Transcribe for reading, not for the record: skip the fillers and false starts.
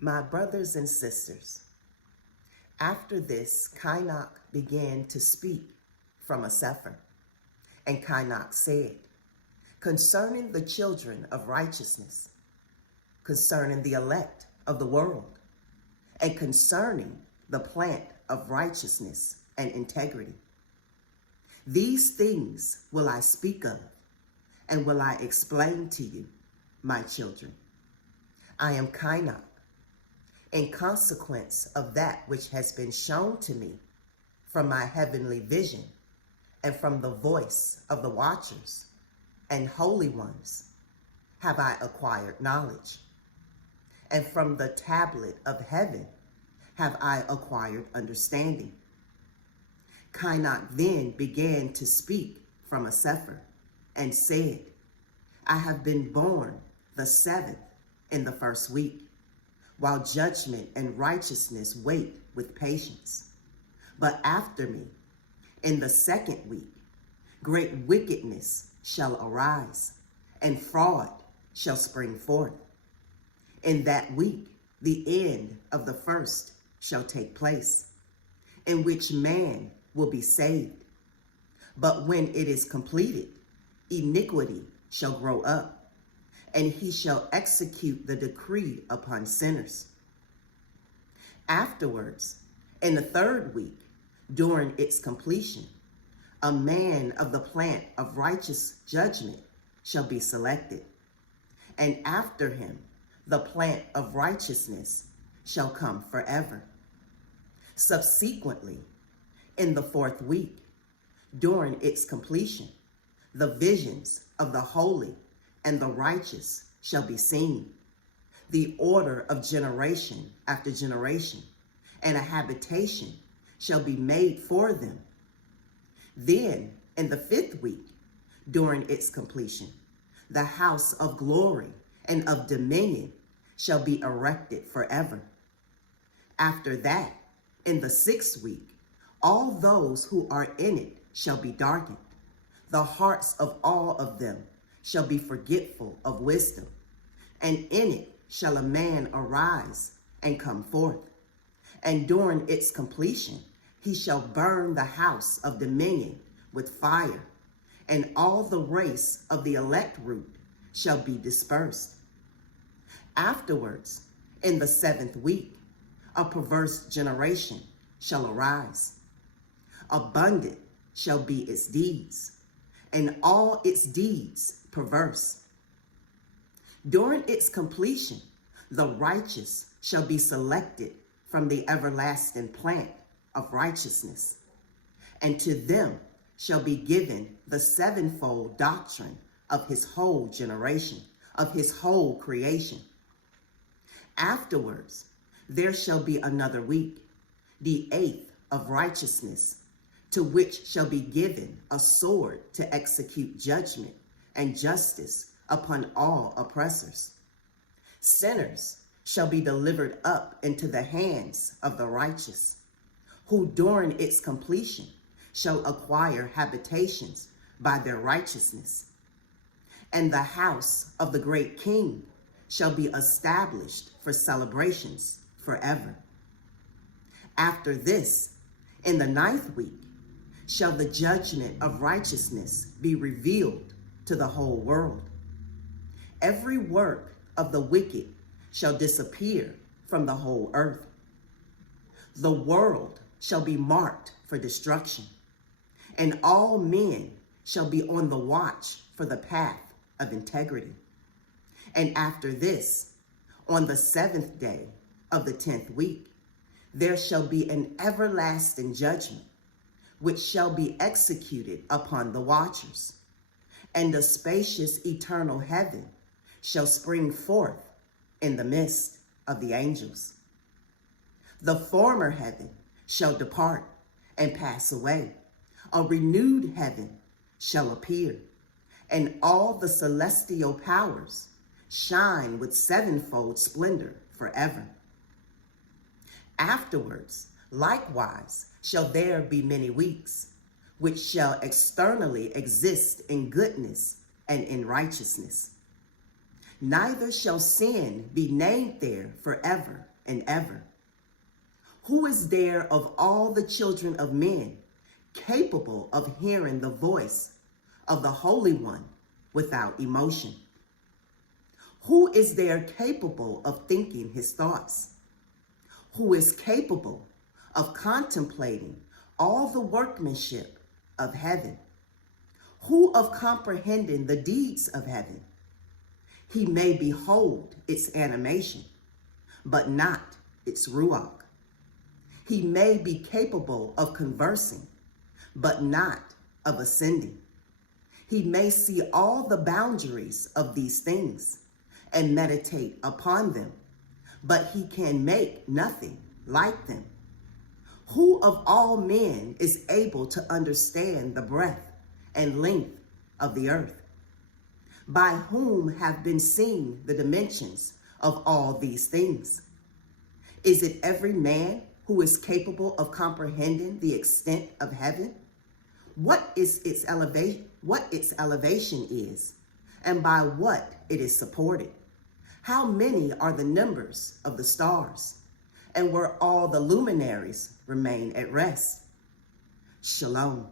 My brothers and sisters, after this, Enoch began to speak from a sefer. And Enoch said, concerning the children of righteousness, concerning the elect of the world, and concerning the plant of righteousness and integrity. These things will I speak of, and will I explain to you, my children. I am Enoch, in consequence of that which has been shown to me from my heavenly vision and from the voice of the watchers and holy ones, have I acquired knowledge. And from the tablet of heaven have I acquired understanding. Enoch then began to speak from a sefer and said, I have been born the 7th in the first week, while judgment and righteousness wait with patience. But after me, in the 2nd week, great wickedness shall arise, and fraud shall spring forth. In that week, the end of the first shall take place, in which man will be saved. But when it is completed, iniquity shall grow up, and he shall execute the decree upon sinners. Afterwards, in the 3rd week, during its completion, a man of the plant of righteous judgment shall be selected, and after him the plant of righteousness shall come forever. Subsequently, in the 4th week, during its completion, the visions of the holy and the righteous shall be seen, the order of generation after generation, and a habitation shall be made for them. Then, in the 5th week, during its completion, the house of glory and of dominion shall be erected forever. After that, in the 6th week, all those who are in it shall be darkened. The hearts of all of them shall be forgetful of wisdom, and in it shall a man arise and come forth. And during its completion, he shall burn the house of dominion with fire, and all the race of the elect root shall be dispersed. Afterwards, in the 7th week, a perverse generation shall arise. Abundant shall be its deeds, and all its deeds perverse. During its completion, the righteous shall be selected from the everlasting plant of righteousness, and to them shall be given the 7-fold doctrine of his whole generation, of his whole creation. Afterwards, there shall be another week, the 8th of righteousness, to which shall be given a sword to execute judgment and justice upon all oppressors. Sinners shall be delivered up into the hands of the righteous, who during its completion shall acquire habitations by their righteousness. And the house of the great king shall be established for celebrations forever. After this, in the 9th week, shall the judgment of righteousness be revealed to the whole world. Every work of the wicked shall disappear from the whole earth. The world shall be marked for destruction, and all men shall be on the watch for the path of integrity. And after this, on the 7th day of the 10th week, there shall be an everlasting judgment, which shall be executed upon the watchers, and a spacious eternal heaven shall spring forth in the midst of the angels. The former heaven shall depart and pass away. A renewed heaven shall appear, and all the celestial powers shine with 7-fold splendor forever. Afterwards, likewise, shall there be many weeks, which shall externally exist in goodness and in righteousness. neither shall sin be named there forever and ever. Who is there of all the children of men capable of hearing the voice of the Holy One without emotion? Who is there capable of thinking his thoughts? Who is capable of contemplating all the workmanship of heaven? Who of comprehending the deeds of heaven? He may behold its animation, but not its ruach. He may be capable of conversing, but not of ascending. He may see all the boundaries of these things and meditate upon them, but he can make nothing like them. Who of all men is able to understand the breadth and length of the earth? By whom have been seen the dimensions of all these things? Is it every man who is capable of comprehending the extent of heaven? What its elevation is, and by what it is supported? How many are the numbers of the stars, and where all the luminaries remain at rest? Shalom.